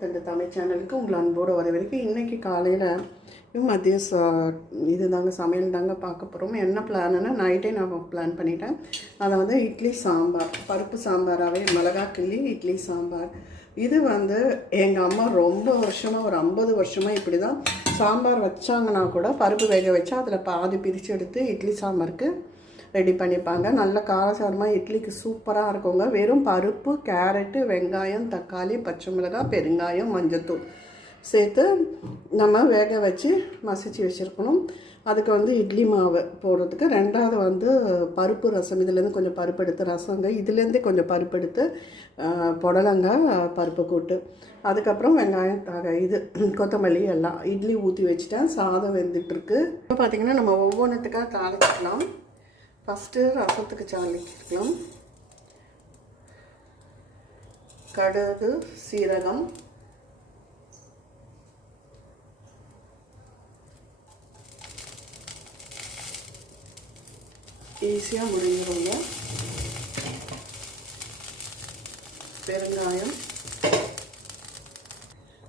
தந்த தமிழ் சேனலுக்கு உங்களை அன்போடு வரவேற்கும் இன்றைக்கி காலையில் மதியம் சா இது தாங்க சமையல் தாங்க பார்க்க போகிறோம் என்ன பிளானுன்னா நைட்டே நான் பிளான் பண்ணிட்டேன். அதை வந்து இட்லி சாம்பார் பருப்பு சாம்பாராகவே மிளகா கிள்ளி இட்லி சாம்பார். இது வந்து எங்கள் அம்மா ரொம்ப வருஷமாக ஒரு ஐம்பது வருஷமாக இப்படி தான் சாம்பார் வச்சாங்கன்னா கூட பருப்பு வேக வச்சா அதில் பாதி பிரித்து எடுத்து இட்லி சாம்பாருக்கு ரெடி பண்ணிப்பாங்க. நல்ல காரசாரமாக இட்லிக்கு சூப்பராக இருக்குங்க. வெறும் பருப்பு கேரட்டு வெங்காயம் தக்காளி பச்சை மிளகாய் பெருங்காயம் மஞ்சத்தூள் சேர்த்து நம்ம வேக வச்சு மசிச்சு வச்சுருக்கணும். அதுக்கு வந்து இட்லி மாவு போடுறதுக்கு. ரெண்டாவது வந்து பருப்பு ரசம். இதுலேருந்து கொஞ்சம் பருப்பு எடுத்து ரசங்க. இதுலேருந்தே கொஞ்சம் பருப்பு எடுத்து புடலங்க பருப்பு கூட்டு. அதுக்கப்புறம் வெங்காயம் தக இது கொத்தமல்லி எல்லாம். இட்லி ஊற்றி வச்சுட்டேன். சாதம் வெந்துட்டுருக்கு இப்போ பார்த்திங்கன்னா நம்ம ஒவ்வொன்றுத்துக்காக தாளிச்சிக்கலாம். ஃபஸ்ட்டு ரசத்துக்கு இருக்கலாம் கடுகு சீரகம். ஈஸியாக முடிஞ்சிருங்க. பெருங்காயம்.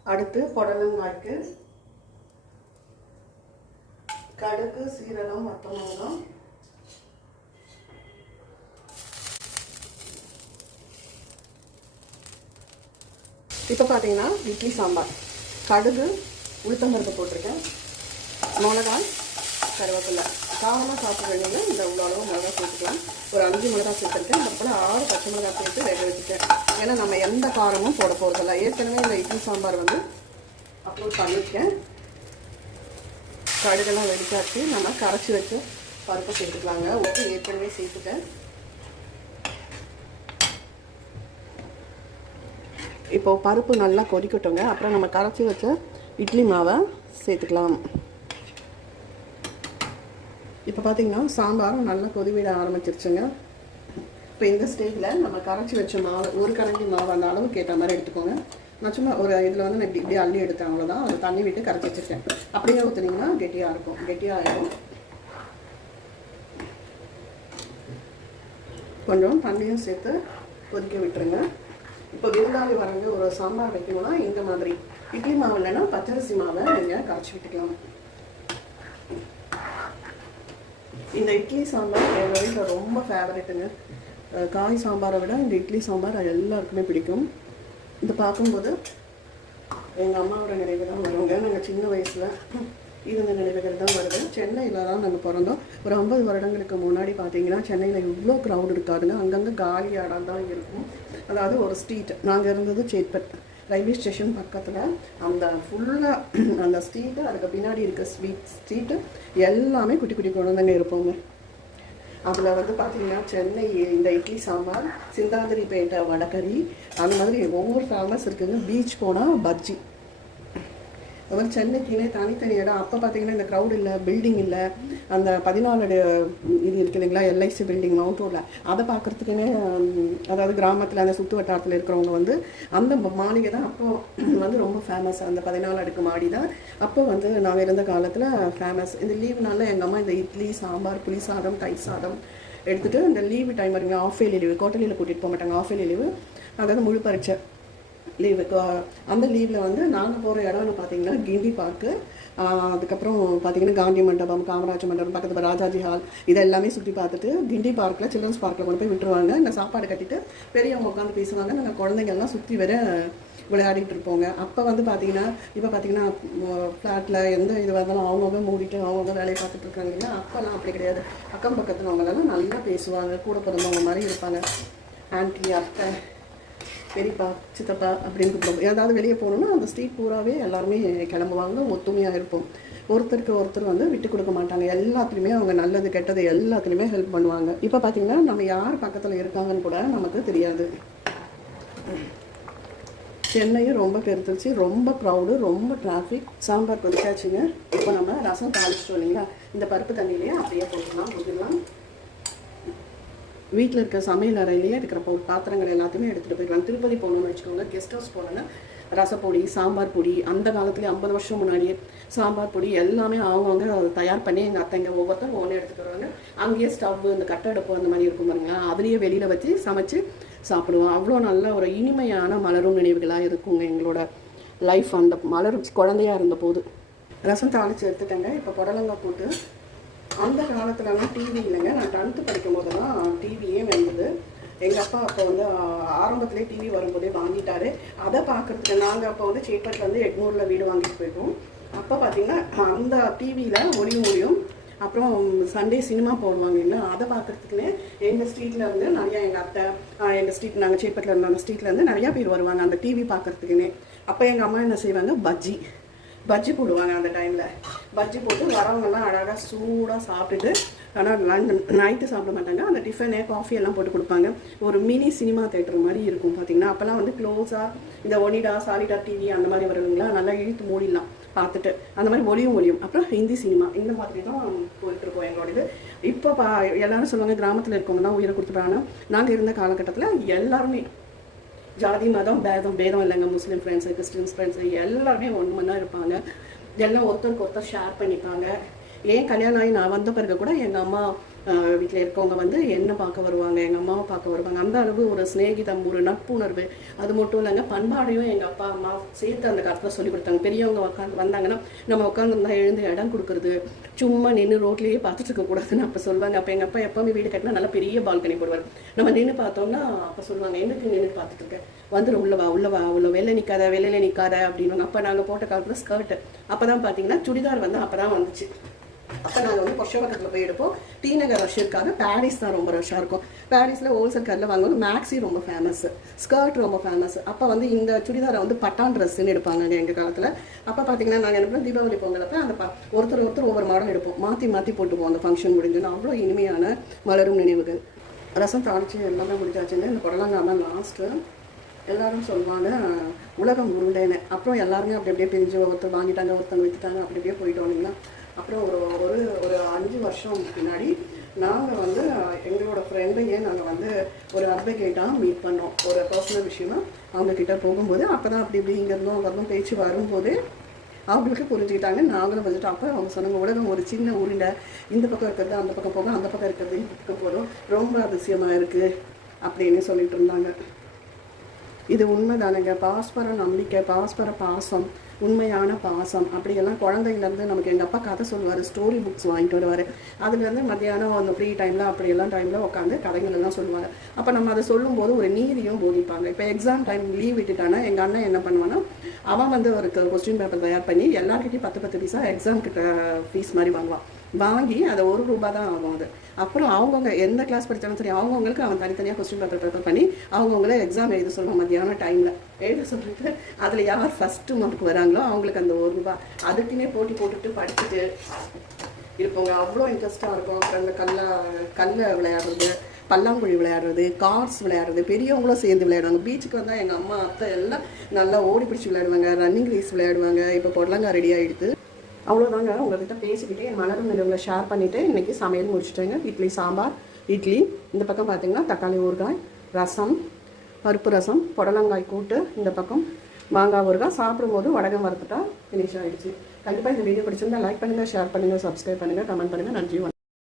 அடுத்து புடலங்காய்க்கு கடுகு சீரகம் வத்த இப்போ பார்த்தீங்கன்னா இட்லி சாம்பார். கடுகு உளுத்தம்பருப்பு போட்டிருக்கேன். மிளகாய் கருவேப்பிலை. காரமாக சாப்பிட்றீங்க இந்த இவ்வளோ அளவு மிளகா சேர்த்துக்கலாம். ஒரு அஞ்சு மிளகா சேர்த்துருக்கேன். அதுக்கப்புறம் ஆறு பச்சை மிளகா சேர்த்து வேக வச்சுட்டேன். ஏன்னா நம்ம எந்த காரமும் போட போகிறதில்ல ஏற்கனவே இந்த இட்லி சாம்பார் வந்து அப்லோட் பண்ணியிருக்கேன். கடுகெல்லாம் வெடிச்சாச்சு. நம்ம கரைச்சி வச்சு பருப்பு சேர்த்துக்கலாங்க. உப்பு ஏற்கனவே சேர்த்துட்டேன். இப்போது பருப்பு நல்லா கொதிக்கட்டுங்க. அப்புறம் நம்ம கரைச்சி வச்ச இட்லி மாவை சேர்த்துக்கலாம். இப்போ பார்த்தீங்கன்னா சாம்பாரும் நல்லா கொதிவிட ஆரம்பிச்சிருச்சுங்க. இப்போ இந்த ஸ்டேஜில் நம்ம கரைச்சி வச்ச மாவு ஒரு கரண்டி மாவு அந்த அளவுக்கு ஏற்ற மாதிரி எடுத்துக்கோங்க. நான் சும்மா ஒரு இதில் வந்து நான் இப்படி இப்படி அள்ளி எடுத்தேன் அவ்வளோதான் அதை தண்ணி விட்டு கரைச்சி வச்சுருக்கேன். அப்படியே ஊற்றுனீங்கன்னா கெட்டியாக இருக்கும். கெட்டியாக ஆகிடும் கொஞ்சம் தண்ணியும் சேர்த்து கொதிக்க விட்டுருங்க. இப்போ விருந்தாளி வரங்க ஒரு சாம்பார் வைக்கணும்னா இந்த மாதிரி. இட்லி மாவு இல்லைன்னா பச்சரிசி மாவை நீங்கள் காய்ச்சி விட்டுக்கலாம். இந்த இட்லி சாம்பார் எங்கள் வீட்டில் ரொம்ப ஃபேவரெட்டுங்க காய் சாம்பாரை விட இந்த இட்லி சாம்பார் எல்லாருக்குமே பிடிக்கும். இது பார்க்கும்போது எங்கள் அம்மாவோட நினைவு தான் வருங்க. நாங்கள் சின்ன வயசில் இருந்த நினைவுகள் தான் வருது. சென்னையில் தான் நாங்கள் பிறந்தோம். ஒரு ஐம்பது வருடங்களுக்கு முன்னாடி பார்த்தீங்கன்னா சென்னையில் இவ்வளோ க்ரௌட் இருக்காதுங்க. அங்கங்கே காலி இடம் தான் இருக்கும். அதாவது ஒரு ஸ்ட்ரீட் நாங்கள் இருந்தது சேத்பட். ரயில்வே ஸ்டேஷன் பக்கத்தில். அந்த ஃபுல்லாக அந்த ஸ்ட்ரீட்டு அதுக்கு பின்னாடி இருக்க ஸ்வீட் ஸ்ட்ரீட்டு எல்லாமே குட்டி குட்டி குழந்தைங்க இருப்போங்க. அதில் வந்து பார்த்திங்கன்னா சென்னை இந்த இட்லி சாம்பார் சிந்தாதிரிப்பேட்டை வடகறி அந்த மாதிரி ஒவ்வொரு ஃபேமஸ் இருக்குதுங்க பீச் போனால் பஜ்ஜி. அது மாதிரி சென்னைக்குன்னே தனித்தனி இடம். அப்போ பார்த்தீங்கன்னா இந்த க்ரௌட் இல்லை பில்டிங் இல்லை. அந்த பதினாலு இது இருக்குது இல்லைங்களா? எல்ஐசி பில்டிங் மவுண்டூரில் அதை பார்க்குறதுக்குன்னே அதாவது கிராமத்தில் அந்த சுற்று வட்டாரத்தில் இருக்கிறவங்க வந்து அந்த மாளிகை தான் அப்போது வந்து ரொம்ப ஃபேமஸ் அந்த பதினாலு அடுக்கு மாடி தான் அப்போ வந்து நாங்கள் இருந்த காலத்தில் ஃபேமஸ் இந்த லீவுனால எங்கள் அம்மா இந்த இட்லி சாம்பார் புளி சாதம் தயிர் சாதம் எடுத்துகிட்டு இந்த லீவு டைம் வருங்க ஆஃப் இயர்லி லீவு கோட்டலியில் கூட்டிகிட்டு போக மாட்டாங்க. ஆஃப் இயர்லி லீவு அதாவது முழு பரீட்சை. லீவுக்கு அந்த லீவில் வந்து நாங்கள் போகிற இடம்னு பார்த்தீங்கன்னா கிண்டி பார்க்கு அதுக்கப்புறம் பார்த்தீங்கன்னா காந்தி மண்டபம் காமராஜ் மண்டபம் பக்கத்தில் ராஜாஜி ஹால் இது எல்லாமே சுற்றி பார்த்துட்டு கிண்டி பார்க்கில் சில்ட்ரன்ஸ் பார்க்கில் கொண்டு போய் விட்டுருவாங்க. இந்த சாப்பாடு கட்டிட்டு பெரியவங்க உட்காந்து பேசுவாங்க. நாங்கள் குழந்தைங்கள்லாம் சுற்றி வர விளையாடிட்டு இருப்போங்க. அப்போ வந்து பார்த்தீங்கன்னா இப்போ பார்த்தீங்கன்னா ஃப்ளாட்டில் எந்த இது வந்தாலும் அவங்கவுங்க மூடிட்டு அவங்கவுங்க வேலையை பார்த்துட்டு இருக்காங்க இல்லையா? அப்போல்லாம் அப்படி கிடையாது. அக்கம் பக்கத்தில் அவங்களெல்லாம் நல்லா பேசுவாங்க. கூட பிறந்தவங்க மாதிரி இருப்பாங்க. ஆன்ட்டி அத்தை பெரியப்பா சித்தப்பா அப்படின்னு கூப்பிடுவோம் ஏதாவது வெளியே போகணுன்னா அந்த ஸ்ட்ரீட் பூராவே எல்லாருமே கிளம்புவாங்க ஒத்துமையாக இருப்போம். ஒருத்தருக்கு ஒருத்தர் வந்து விட்டு கொடுக்க மாட்டாங்க. எல்லாத்துலேயுமே அவங்க நல்லது கெட்டது எல்லாத்துலேயுமே ஹெல்ப் பண்ணுவாங்க. இப்போ பார்த்தீங்கன்னா நம்ம யார் பக்கத்தில் இருக்காங்கன்னு கூட நமக்கு தெரியாது. சென்னையும் ரொம்ப பெருத்துருச்சு. ரொம்ப க்ரௌடு ரொம்ப டிராஃபிக் சாம்பார் கொதிச்சாச்சுங்க. இப்போ நம்ம ரசம் தாளிச்சிட்டோம் இல்லைங்களா? இந்த பருப்பு தண்ணியிலேயே அப்படியே போட்டுக்கலாம் போட்டுக்கலாம் வீட்டில் இருக்க சமையல் அறையிலேயே இருக்கிற பாத்திரங்கள் எல்லாத்தையுமே எடுத்துகிட்டு போயிடலாம் திருப்பதி போகணும்னு வச்சுக்கோங்க கெஸ்ட் ஹவுஸ் போனோன்னா ரசப்பொடி சாம்பார் பொடி அந்த காலத்துலேயே ஐம்பது வருஷம் முன்னாடியே சாம்பார் பொடி எல்லாமே அவங்கவுங்க அதை தயார் பண்ணி எங்கள் அத்தைங்க ஒவ்வொருத்தரும் ஒன்று எடுத்துகிட்டு வருவாங்க. அங்கேயே ஸ்டவ் இந்த கட்டடுப்பு அந்த மாதிரி இருக்கும் பாருங்களா அதுலேயே வெளியில் வச்சு சமைச்சு சாப்பிடுவோம். அவ்வளோ நல்ல ஒரு இனிமையான மலரும் நினைவுகளாக இருக்குங்க எங்களோட லைஃப் அந்த மலர் குழந்தையா இருந்த போது. ரசம் தாளித்து எடுத்துட்டேங்க. இப்போ புடலங்காய் போட்டு அந்த காலத்துலலாம் டிவி இல்லைங்க. நான் டென்த்து படிக்கும் போதெல்லாம் டிவியே வந்தது. எங்கள் அப்பா அப்போ வந்து ஆரம்பத்திலே டிவி வரும்போதே வாங்கிட்டாரு. அதை பார்க்குறதுக்கு நாங்கள் அப்போ வந்து சேப்பட்டில் வந்து எட்நூரில் வீடு வாங்கிட்டு போயிருக்கோம் அப்போ பார்த்தீங்கன்னா அந்த டிவியில் ஒளியும் ஒளியும் அப்புறம் சண்டே சினிமா போடுவாங்க இல்லை அதை பார்க்குறதுக்குன்னே எங்கள் ஸ்ட்ரீட்டில் இருந்து நிறையா எங்கள் அத்தை எங்கள் ஸ்ட்ரீட் நாங்கள் சேப்பட்டில் இருந்த அந்த ஸ்ட்ரீட்டில் இருந்து நிறையா பேர் வருவாங்க அந்த டிவி பார்க்குறதுக்குன்னே அப்போ எங்கள் அம்மா என்ன செய்வாங்க? பஜ்ஜி. பஜ்ஜி போடுவாங்க அந்த டைமில் பஜ்ஜி போட்டு வரவங்கெல்லாம் அழகாக சூடாக சாப்பிட்டுட்டு ஆனால் லஞ்ச் நைட்டு சாப்பிட மாட்டாங்க. அந்த டிஃபனு காஃபி எல்லாம் போட்டு கொடுப்பாங்க. ஒரு மினி சினிமா தேட்டர் மாதிரி இருக்கும் பார்த்தீங்கன்னா அப்போல்லாம் வந்து க்ளோஸாக இந்த ஒனிடா சாலிடா டிவி அந்த மாதிரி வருவீங்களா நல்லா இழுத்து மூடிடலாம் பார்த்துட்டு. அந்த மாதிரி ஒளியும் ஒளியும். அப்புறம் ஹிந்தி சினிமா இந்த மாதிரி தான் போயிட்டுருக்கோம் எங்களோட இது இப்போ பா எல்லாரும் சொல்லுவாங்க கிராமத்தில் இருக்கவங்க தான் உயிரை கொடுத்துட்டாங்கன்னா நாங்கள் இருந்த காலகட்டத்தில் எல்லாருமே ஜாதி மதம் பேதம் பேதம் இல்லைங்க. முஸ்லீம் ஃப்ரெண்ட்ஸு கிறிஸ்டின்ஸ் ஃப்ரெண்ட்ஸு எல்லாருமே ஒன்று தான் இருப்பாங்க. இதெல்லாம் ஒருத்தருக்கு ஒருத்தர் ஷேர் பண்ணிப்பாங்க. ஏன் கல்யாணம் ஆகி நான் வந்த பிறகு கூட எங்கள் அம்மா வீட்டில் இருக்கவங்க வந்து என்ன பார்க்க வருவாங்க எங்கள் அம்மாவை பார்க்க வருவாங்க. அந்த அளவு ஒரு சிநேகிதம் ஒரு நட்புணர்வு. அது மட்டும் இல்லைங்க பண்பாடையும் எங்கள் அப்பா அம்மா சேர்த்து அந்த காலத்தில் சொல்லி கொடுத்தாங்க. பெரியவங்க உட்காந்து வந்தாங்கன்னா நம்ம உட்காந்துருந்தா எழுந்து இடம் கொடுக்குறது சும்மா நின்று ரோட்லேயே பார்த்துட்டு இருக்கக்கூடாதுன்னு அப்போ சொல்லுவாங்க அப்போ எங்கள் அப்பா எப்போவுமே வீடு கட்டினா நல்லா பெரிய பால்கனி போடுவார். நம்ம நின்று பார்த்தோம்னா அப்போ சொல்லுவாங்க எனக்கு நின்று பார்த்துட்டு இருக்கேன் வந்துடும் உள்ளவா உள்ளவா உள்ள வெளில நிற்காத வெளில நிற்காத அப்படின்னு அப்போ நாங்கள் போட்ட காலத்தில் ஸ்கர்ட்டு அப்போ தான் பார்த்தீங்கன்னா சுடிதார் வந்து அப்போ தான் வந்துச்சு. அப்போ நாங்கள் வந்து பக்கத்தில் போய் எடுப்போம். டி நகர் ரஷ் இருக்காது பாரிஸ் தான் ரொம்ப ரஷ்ஷாக இருக்கும். பாரிஸில் ஹோல்சேல் கடையில் வாங்குவது மேக்ஸி ரொம்ப ஃபேமஸ் ஸ்கர்ட் ரொம்ப ஃபேமஸ் அப்போ வந்து இந்த சுடிதாரை வந்து பட்டான் ட்ரெஸ்ஸுன்னு எடுப்பாங்க எங்கள் காலத்தில். அப்போ பார்த்தீங்கன்னா நாங்கள் என்ன தீபாவளி பொங்கலப்போ அந்த ப ஒருத்தர் ஒருத்தர் ஒவ்வொரு மாடல் எடுப்போம். மாற்றி மாற்றி போட்டுப்போம் அந்த ஃபங்க்ஷன் முடிஞ்சுன்னு அவ்வளோ இனிமையான மலரும் நினைவுகள். ரசம் தாளிச்சு எல்லாமே முடிஞ்சாச்சுன்னு இந்த புடலங்காய் தான் லாஸ்ட்டு எல்லாரும் சொல்லுவாங்க உலகம் உருண்டைன்னு. அப்புறம் எல்லாருமே அப்படி அப்படியே பிரிஞ்சு ஒருத்தர் வாங்கிட்டாங்க ஒருத்தங்க விற்றுட்டாங்க அப்படி அப்படியே போயிட்டோம் இல்லைங்களா? அப்புறம் ஒரு ஒரு ஒரு அஞ்சு வருஷம் பின்னாடி நாங்கள் வந்து எங்களோட ஃப்ரெண்டையே நாங்கள் வந்து ஒரு அட்வொகேட்டாக மீட் பண்ணோம். ஒரு பர்சனல் விஷயமா அவங்கக்கிட்ட போகும்போது அப்போ தான் அப்படி இப்படி இங்கேருந்தும் அங்கேருந்தும் பேச்சு வரும்போது அவங்களுக்கு புரிஞ்சுக்கிட்டாங்க. நாங்களும் வந்துட்டு அப்போ அவங்க சொன்னாங்க உலகம் ஒரு சின்ன உருண்டை. இந்த பக்கம் இருக்கிறது அந்த பக்கம் போகும் அந்த பக்கம் இருக்கிறது இந்த பக்கம் போதும் ரொம்ப அதிசயமாக இருக்குது அப்படின்னு சொல்லிட்டு இருந்தாங்க. இது உண்மைதானுங்க. பாஸ்பர நம்பிக்கை பாஸ்பர பாசம் உண்மையான பாசம். அப்படியெல்லாம் குழந்தைங்கலேருந்து நமக்கு எங்கள் அப்பா கதை சொல்லுவார். ஸ்டோரி புக்ஸ் வாங்கிட்டு வருவார். அதுலேருந்து மத்தியானம் அந்த ஃப்ரீ டைமில் அப்படியெல்லாம் டைமில் உட்காந்து கதைகள் எல்லாம் சொல்லுவாங்க. அப்போ நம்ம அதை சொல்லும்போது ஒரு நீதியும் போதிப்பாங்க. இப்போ எக்ஸாம் டைம் லீவ் விட்டுட்டானா எங்கள் அண்ணன் என்ன பண்ணுவான்னா அவன் வந்து ஒரு கொஸ்டின் பேப்பர் தயார் பண்ணி எல்லாருக்கிட்டையும் பத்து பத்து பீஸாக எக்ஸாம் கிட்ட ஃபீஸ் மாதிரி வாங்குவான். வாங்கி அதை ஒரு ரூபா தான் ஆகும் அது அப்புறம் அவங்கவுங்க எந்த கிளாஸ் படித்தாலும் சரி அவங்கவுங்களுக்கு அவன் தனித்தனியாக கொஸ்டின் பேப்பர் ப்ரிப்பேர் பண்ணி அவங்கவுங்கள எக்ஸாம் எழுத சொல்லுவான் மத்தியான டைமில் எழுத சொல்லிட்டு அதில் யார் ஃபஸ்ட்டு மார்க் வராங்களோ அவங்களுக்கு அந்த ஒரு ரூபா அதுக்குன்னே போட்டி போட்டுட்டு படிச்சுட்டு இருப்பவங்க அவ்வளோ இன்ட்ரெஸ்ட்டாக இருக்கும். அப்புறம் அந்த கல்ல கல்ல விளையாடுறது பல்லாங்குழி விளையாடுறது கார்ஸ் விளையாடுறது பெரியவங்களும் சேர்ந்து விளையாடுவாங்க. பீச்சுக்கு வந்தால் எங்கள் அம்மா அத்தை எல்லாம் நல்லா ஓடி பிடிச்சி விளையாடுவாங்க. ரன்னிங் ரேஸ் விளையாடுவாங்க. இப்போ பொடலங்காய் ரெடி ஆகிடுது அவ்வளோதாங்க உங்கள்கிட்ட பேசிக்கிட்டே என் மலரும் நிலவுகளை ஷேர் பண்ணிவிட்டு இன்றைக்கி சமையல் முடிச்சுட்டேங்க. இட்லி சாம்பார் இட்லி. இந்த பக்கம் பார்த்திங்கன்னா தக்காளி ஊறுகாய் ரசம் பருப்பு ரசம் புடலங்காய் கூட்டு இந்த பக்கம். மாங்காய் ஊறுகாய். சாப்பிடும்போது வடகம் வறுத்துட்டா ஃபினிஷ் ஆகிடுச்சு கண்டிப்பாக இந்த வீடியோ பிடிச்சிருந்தா லைக் பண்ணுங்கள் ஷேர் பண்ணுங்கள் சப்ஸ்கிரைப் பண்ணுங்கள் கமெண்ட் பண்ணுங்கள் நன்றி